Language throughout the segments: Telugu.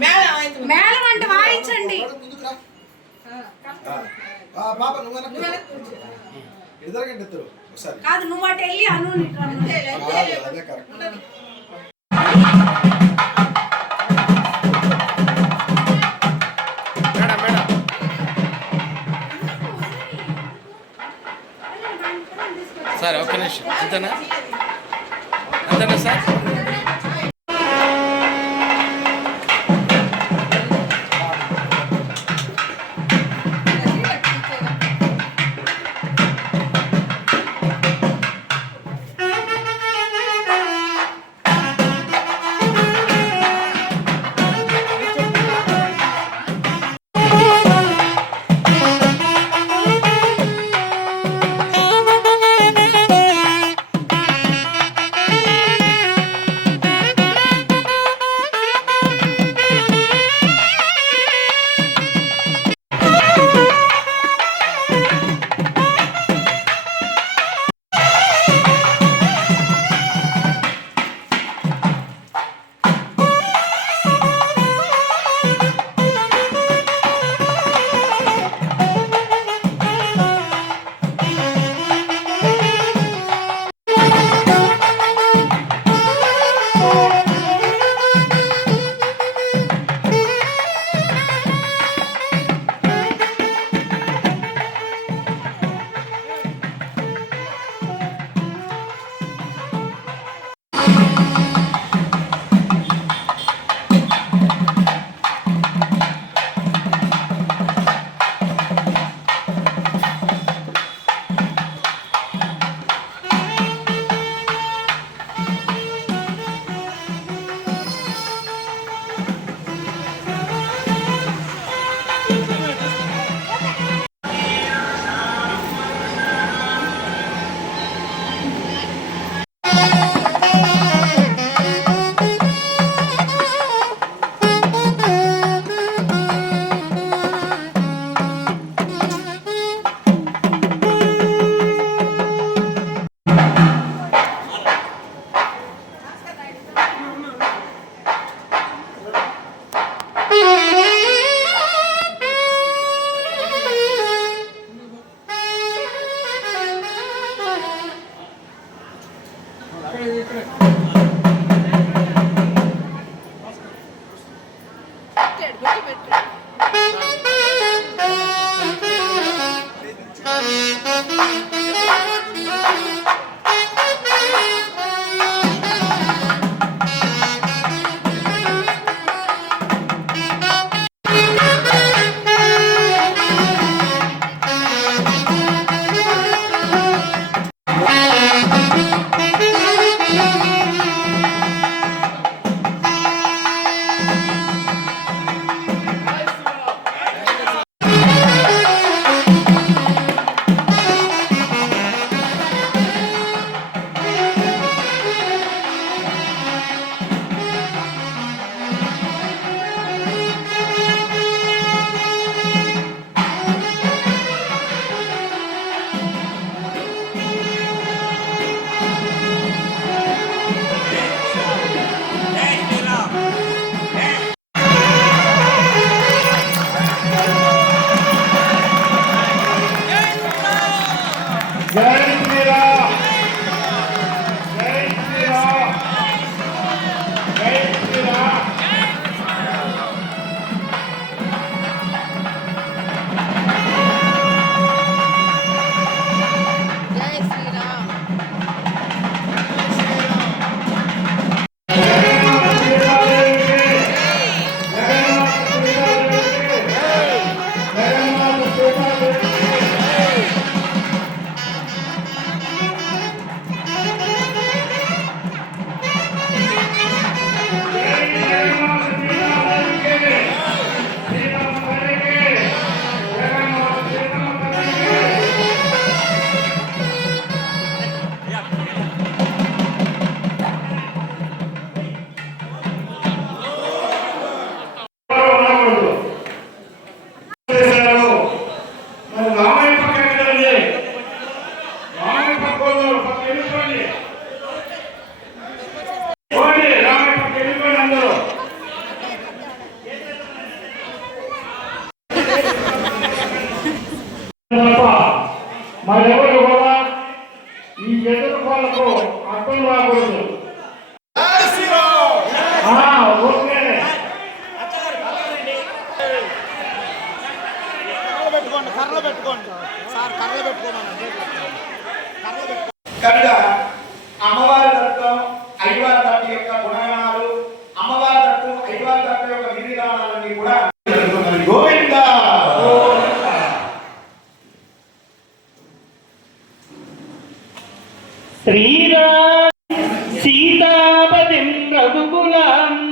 మేళం అంటే వాయించండి. కాదు నువ్వు అటు వెళ్ళి అను సార్ ఒక్క నిమిషం అంతేనా అంతేనా సార్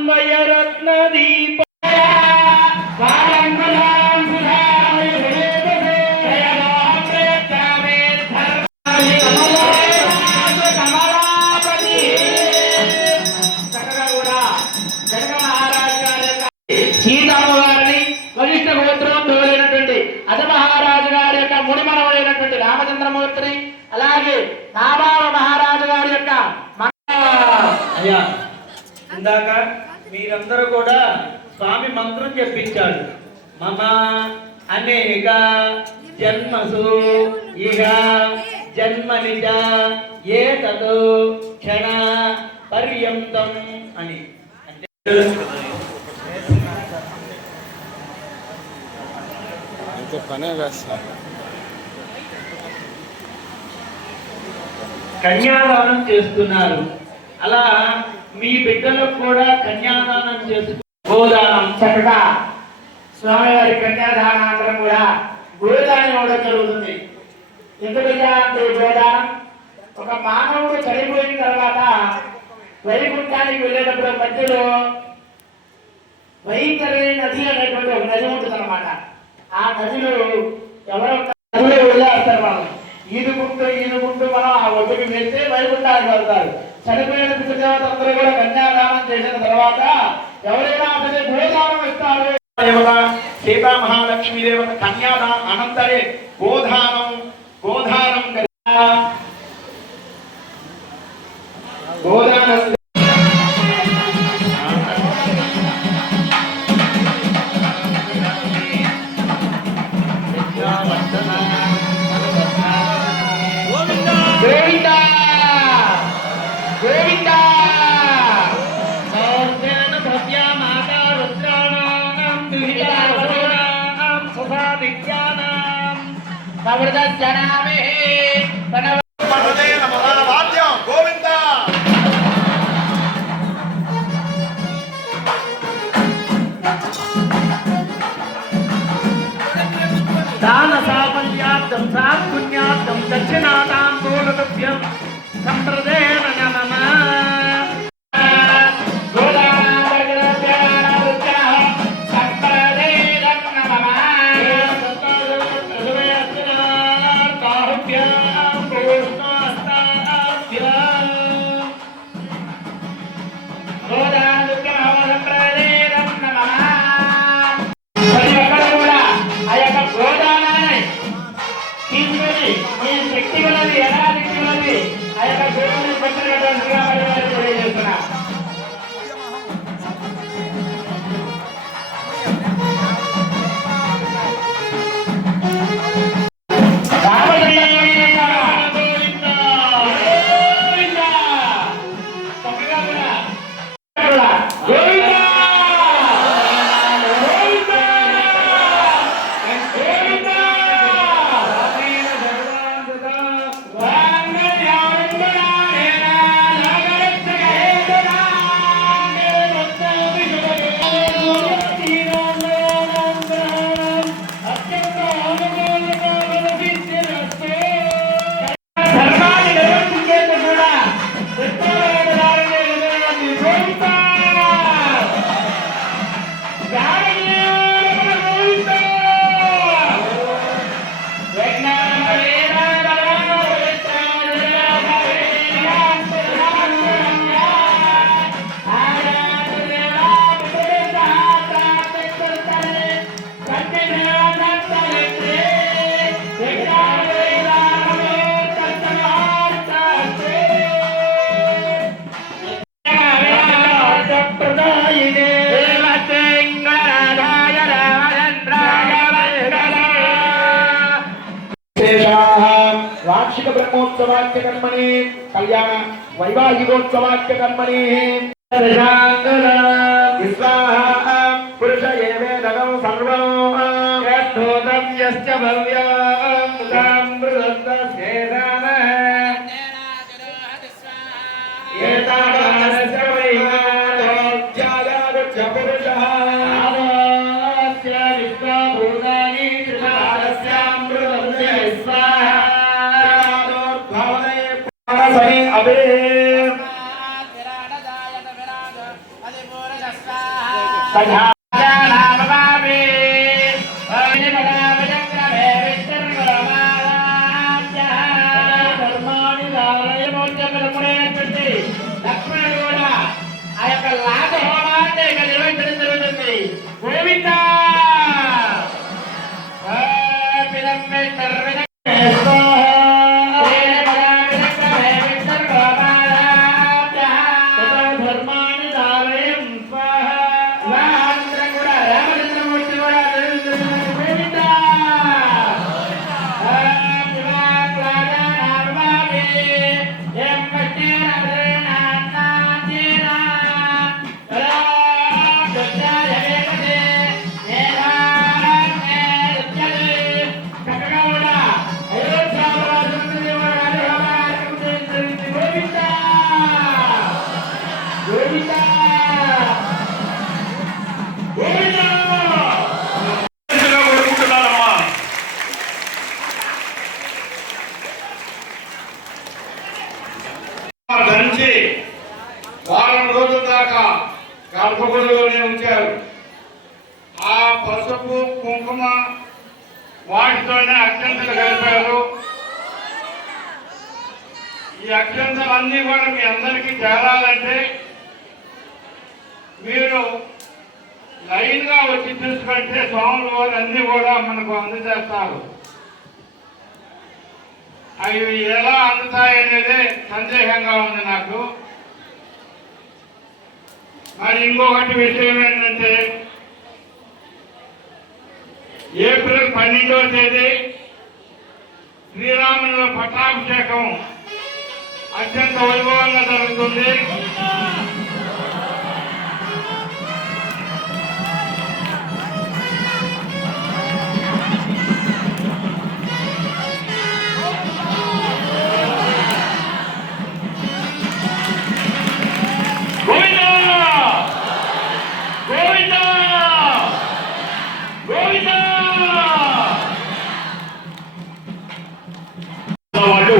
రత్నదీప సీతమ్మవారిని వశిష్ఠ గోత్రం తోలినటువంటి అజమహారాజు గారి యొక్క మునిమనమైనటువంటి రామచంద్రమూర్తిని, అలాగే నాబావ మహారాజు గారి యొక్క అయ్యా ఇందాక మీరందరూ కూడా స్వామి మంత్రం చెప్పించాడు. మమ అనేక జన్మసు ఇహ జన్మనిజ ఏతత్ క్షణ పర్యంతం అని. పనే వేస్తా. కన్యాదానం చేస్తున్నారు. అలా మీ బిడ్డలకు కూడా కన్యాదానం చేసుకు గోదానం చక్కగా స్వామివారి కన్యాదానాంతరం కూడా గోదానం ఇవ్వడం జరుగుతుంది. ఎందుకంటే గోదానం ఒక మానవుడు చనిపోయిన తర్వాత వైకుంఠానికి వెళ్ళేటప్పుడు మధ్యలో వైఖరి నది అనేటువంటి ఒక నది ఉంటుంది అనమాట. ఆ నదిలో ఎవరో నదిలో వెళ్ళేస్తారు. వాళ్ళు ఈదుకుంటూ మనం ఆ ఒడ్డుకి వెళ్తే వైకుంఠానికి వెళ్తారు. చనిపోయిన పితృదేవతలందరూ కూడా కన్యాదానం చేసిన తర్వాత ఎవరైనా అసలు గోదానం ఇస్తారు. సీతా మహాలక్ష్మీ దేవత కన్యాదానం అనంతరే గోదానం గోదానం దాన సాఫల్యార్థం సాత్పుణ్యార్థం దక్షిణాదాం గోలభ్యం సంప్రదేన నమః. वार्षिक ब्रह्मोत्सवाच्य कर्मणि कल्याण वैवाहिकोत्सवाच्य कर्मणि पुरुष एवेदगं सर्वं यद्धोतं यश्च भव्यं तामृतस्येदानः एतावानस्य वैवाहिकोत्सवाच्य पुरुषः आवास्य विश्वभूतानि त्रिकालस्यामृतस्य स्वाहा अबे సజానామవామి లక్ష్మణుడు కూడా ఆ యొక్క లాభ హోమాన్ని ఇక్కడ నిర్వహించడం జరుగుతుంది. గోవింద ధరించి వారం రోజుల దాకా గర్భగుడిలోనే ఉంచారు. ఆ పసుపు కుంకుమ వాటితోనే అక్షంతలు కలిపారు. ఈ అక్షంతలన్నీ కూడా మీ అందరికీ చేరాలంటే మీరు లైన్ గా వచ్చి తీసుకుంటే స్వాములు వారు అన్ని కూడా మనకు అందజేస్తారు. అవి ఎలా అందుతాయనేదే సందేహంగా ఉంది నాకు. మరి ఇంకొకటి విషయం ఏంటంటే ఏప్రిల్ 12వ తేదీ శ్రీరాముల పట్టాభిషేకం అత్యంత వైభవంగా జరుగుతుంది. వాళ్ళు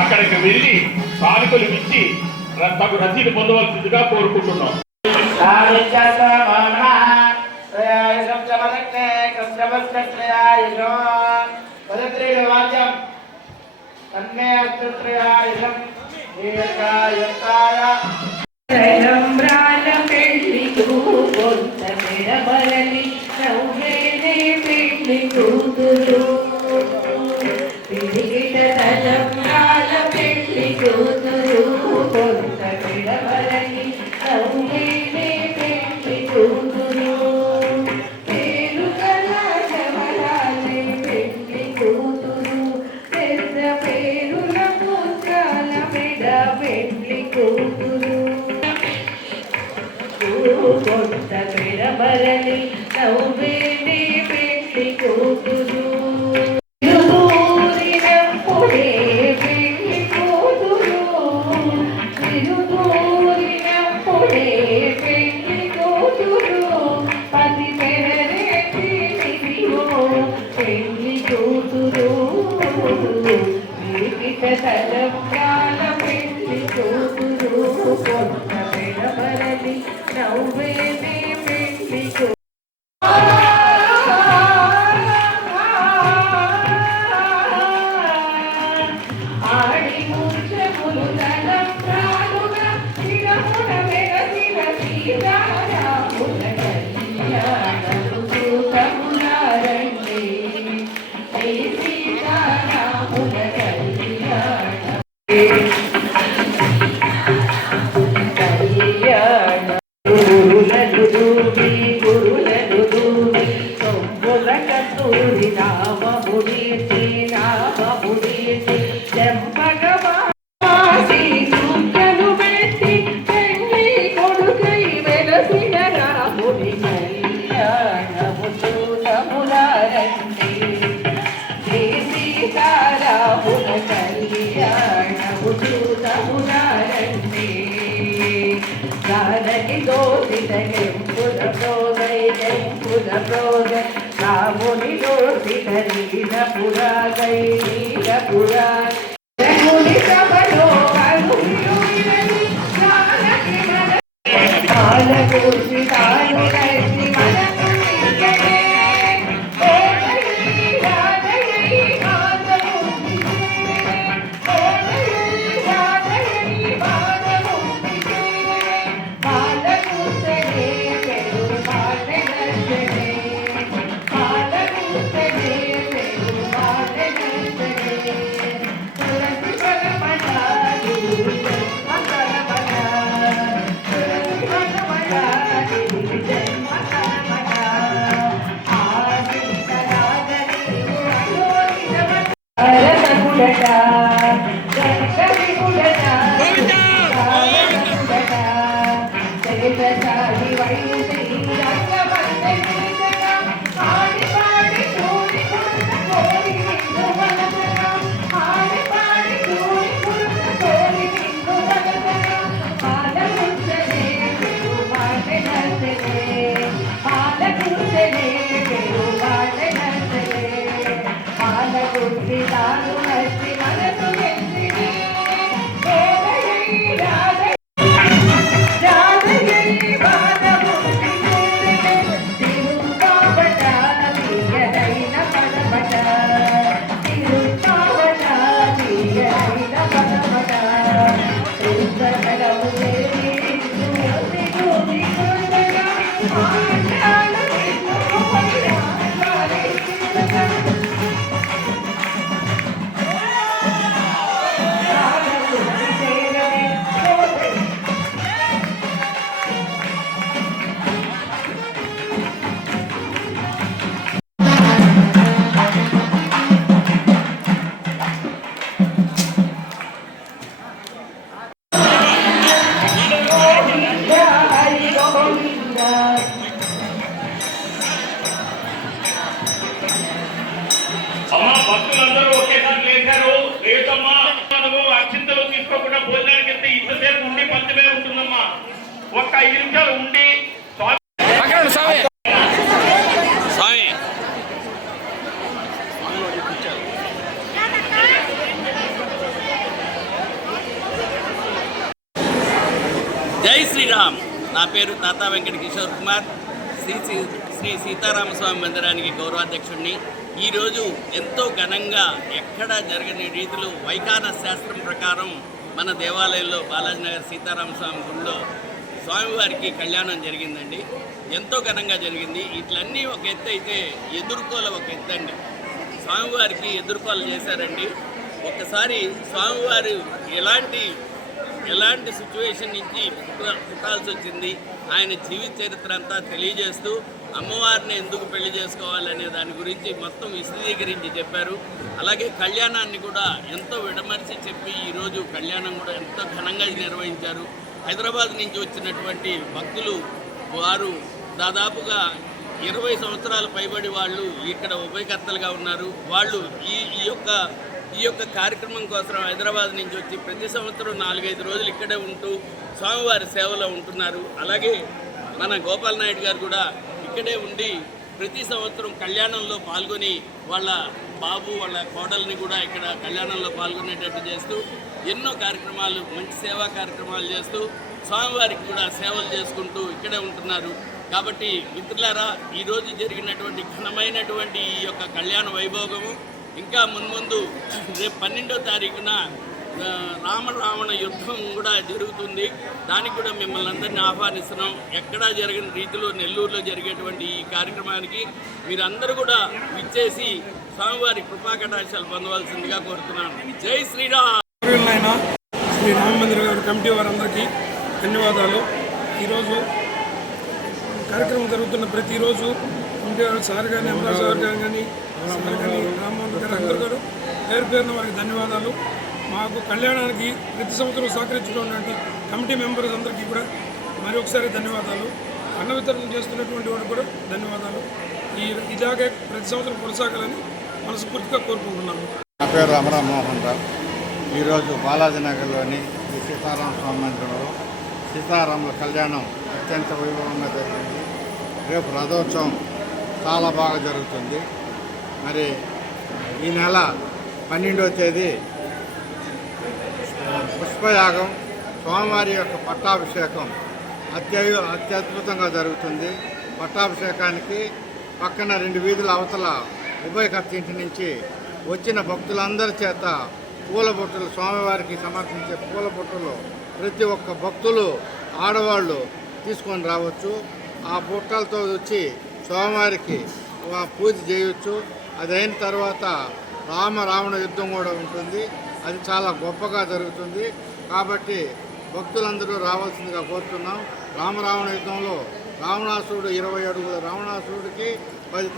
అక్కడికి వెళ్ళి కానుకలు ఇచ్చి తగు రసీదు పొందవలసిందిగా కోరుకుంటున్నాం. బరలి నవ్వేని పెళ్లి కూతురు పెళ్లి కూతురు తిరుదూరినప్పుడే పెళ్లి కూతురు పది పెరరేటి పెళ్లి కూతురు తలంగాల పెళ్లి కూతురు కొత్త పెడబరలి నవ్వేని పెళ్లి కూతురు ఆడి ముచ్చములు తలంగాలుగా తిరమున వెరసిన సీతారాముల కళ్యాణము చూతములారండి శ్రీ సీతారాముల కళ్యాణం గురులను దూరి సొమ్ముల కస్తూరి నామముడీసి చెంపగవాసి చుక్కలు పెట్టి పెళ్లి కొడుకై వెలసిన రాముడి కళ్యాణము చూతములారండి శ్రీ సీతారాముల కళ్యాణము చూతములారండి జానకి దోషిత ఎంపుల ప్రోగై రాముని దోషిత నీలపురాగై నీలపురాగుని సభలో జానకి పాలకూర్చి తాను కట్టి మనకు తీయనే ఓ తల్లి రాధయ్య పాదముందితే ఓ తల్లి రాధయ్య పాదముందితే పాలకూర్చనే పెరు పాలనచ్చనే పాలకూర్చనే పెరు పాలనచ్చనే తులసి పరమటాది జన్మకరమట తులసి పరమటాది జన్మకరమట ఆదిశరాగని అయోనితమట అరసగుడట జగదిగుడట అరసగుడట జగదశాలి వైసి రంగమందనీతన ఆడి పాడి చూడి కుడుత కోరి నిండు వలసన ఆడి పాడి చూడి కుడుత కోరి నిండు వలసన పాలకుర్చనే పెరు పాలనచ్చనే పాలకుర్చనే పెరు పాలనచ్చనే పాలకుర్చి తాను నచ్చి మనసు ఎందిని ఓదయ్య రాధయ్య రాధయ్య పాదముందితే తిరుపావట తీయదైన పదమట తిరుపావట తీయదైన పదమట కృష్ణగలము దేవి చూసి చూసి చూడగా ఆజ్ఞాన విష్ణుమయ ఆజ్ఞానే చిన్నగా రాధకుడి సేవనే ఓదయ్య హరి గోవింద అమ్మా భక్తులందరూ ఒకేసారి లేచారు. లేదమ్మా మనము అక్షింతలు తీసుకోకుండా భోజనానికి వెళ్తే ఇంతసేపు ఉండి పంచమే ఉంటుందమ్మా. ఒక్క 5 నిమిషాలు ఉండి పక్కన స్వామి స్వామి జై శ్రీరామ్. నా పేరు తాతా వెంకట కిషోర్ కుమార్, శ్రీ సీతారామస్వామి మందిరానికి గౌరవాధ్యక్షుడిని. ఈరోజు ఎంతో ఘనంగా ఎక్కడా జరగని రీతిలో వైఖాన శాస్త్రం ప్రకారం మన దేవాలయంలో బాలాజీనగర్ సీతారామస్వామి గుడిలో స్వామివారికి కళ్యాణం జరిగిందండి. ఎంతో ఘనంగా జరిగింది. ఇట్లన్నీ ఒక ఎత్తు అయితే ఎదుర్కోల ఒక ఎత్తు అండి. స్వామివారికి ఎదుర్కోలు చేశారండి. ఒక్కసారి స్వామివారు ఎలాంటి సిచ్యువేషన్ నుంచి పుట్టాల్సి వచ్చింది, ఆయన జీవిత చరిత్ర అంతా తెలియజేస్తూ అమ్మవారిని ఎందుకు పెళ్లి చేసుకోవాలనే దాని గురించి మొత్తం విశదీకరించి చెప్పారు. అలాగే కళ్యాణాన్ని కూడా ఎంతో విడమర్చి చెప్పి ఈరోజు కళ్యాణం కూడా ఎంతో ఘనంగా నిర్వహించారు. హైదరాబాద్ నుంచి వచ్చినటువంటి భక్తులు వారు దాదాపుగా 20 సంవత్సరాల పైబడి వాళ్ళు ఇక్కడ ఉభయకర్తలుగా ఉన్నారు. వాళ్ళు ఈ యొక్క కార్యక్రమం కోసం హైదరాబాద్ నుంచి వచ్చి ప్రతి సంవత్సరం 4-5 రోజులు ఇక్కడే ఉంటూ స్వామివారి సేవలో ఉంటున్నారు. అలాగే మన గోపాల్ నాయుడు గారు కూడా ఇక్కడే ఉండి ప్రతి సంవత్సరం కళ్యాణంలో పాల్గొని వాళ్ళ బాబు వాళ్ళ కోడల్ని కూడా ఇక్కడ కళ్యాణంలో పాల్గొనేటట్టు చేస్తూ ఎన్నో కార్యక్రమాలు, మంచి సేవా కార్యక్రమాలు చేస్తూ స్వామివారికి కూడా సేవలు చేసుకుంటూ ఇక్కడే ఉంటున్నారు. కాబట్టి మిత్రులారా, ఈరోజు జరిగినటువంటి ఘనమైనటువంటి ఈ యొక్క కళ్యాణ వైభోగము ఇంకా మున్ముందు రేపు 12వ తారీఖున రావణ యుద్ధం కూడా జరుగుతుంది. దానికి కూడా మిమ్మల్ని అందరినీ ఆహ్వానిస్తున్నాం. ఎక్కడా జరగని రీతిలో నెల్లూరులో జరిగేటువంటి ఈ కార్యక్రమానికి మీరందరూ కూడా విచ్చేసి స్వామివారి కృపాకటాక్షాలు పొందవలసిందిగా కోరుతున్నాను. జై శ్రీరామ్. శ్రీ రామ మందిర్ గారి కమిటీ వారందరికీ ధన్యవాదాలు. ఈరోజు కార్యక్రమం జరుగుతున్న ప్రతిరోజు కమిటీ వారు సార్ కానీ, అమరాజ్ సార్ గారు కానీ, సార్ కానీ, రామ్మోహన్ గారు అందరూ గారు పేరున వారికి ధన్యవాదాలు. మాకు కళ్యాణానికి ప్రతి సంవత్సరం సహకరించుకున్నటువంటి కమిటీ మెంబర్స్ అందరికీ కూడా మరి ఒకసారి ధన్యవాదాలు. అన్న వితరణ చేస్తున్నటువంటి వారికి కూడా ధన్యవాదాలు. ఇలాగే ప్రతి సంవత్సరం కొనసాగాలని మనస్ఫూర్తిగా కోరుకుంటున్నాము. నా పేరు అమరామోహన్ రావు. ఈరోజు బాలాజీనగర్లోని శ్రీ సీతారామ స్వామి మందిరంలో సీతారాముల కళ్యాణం అత్యంత వైభవంగా జరిగింది. రేపు రథోత్సవం చాలా బాగా జరుగుతుంది. మరి ఈ నెల 12వ తేదీ పుష్పయాగం, స్వామివారి యొక్క పట్టాభిషేకం అత్యద్భుతంగా జరుగుతుంది. పట్టాభిషేకానికి పక్కన 2 వీధుల అవతల ఉభయకర్త ఇంటి నుంచి వచ్చిన భక్తులందరి చేత పూల బొట్టులు, స్వామివారికి సమర్పించే పూల బొట్టులు ప్రతి ఒక్క భక్తులు ఆడవాళ్ళు తీసుకొని రావచ్చు. ఆ బుట్టలతో వచ్చి స్వామివారికి పూజ చేయొచ్చు. అది అయిన తర్వాత రావణ యుద్ధం కూడా ఉంటుంది. అది చాలా గొప్పగా జరుగుతుంది. కాబట్టి భక్తులందరూ రావాల్సిందిగా కోరుతున్నాం. రావణ యుద్ధంలో రావణాసురుడు 20 అడుగుల రావణాసురుడికి 10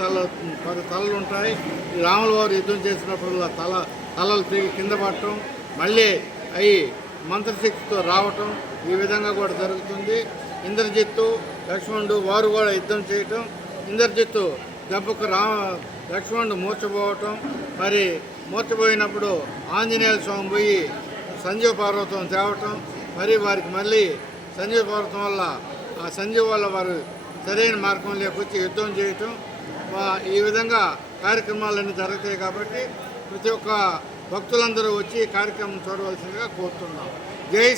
తలలు ఉంటాయి. ఈ రాముల వారు యుద్ధం చేసినప్పుడు తలలు తిరిగి కింద పడటం, మళ్ళీ అవి మంత్రశక్తితో రావటం, ఈ విధంగా కూడా జరుగుతుంది. ఇంద్రజిత్తు, లక్ష్మణుడు వారు కూడా యుద్ధం చేయటం, ఇంద్రజిత్తు దెబ్బకు లక్ష్మణుడు మూర్చపోవటం, మరి మూర్చపోయినప్పుడు ఆంజనేయ స్వామి పోయి సంజీవ పర్వతం తేవటం, మరి వారికి మళ్ళీ సంజీవ పర్వతం వల్ల ఆ సంజీవ వల్ల వారు సరైన మార్గంలోకి వచ్చి యుద్ధం చేయటం, ఈ విధంగా కార్యక్రమాలన్నీ జరుగుతాయి. కాబట్టి ప్రతి ఒక్క భక్తులందరూ వచ్చి కార్యక్రమం చూడవలసిందిగా కోరుతున్నాం. జై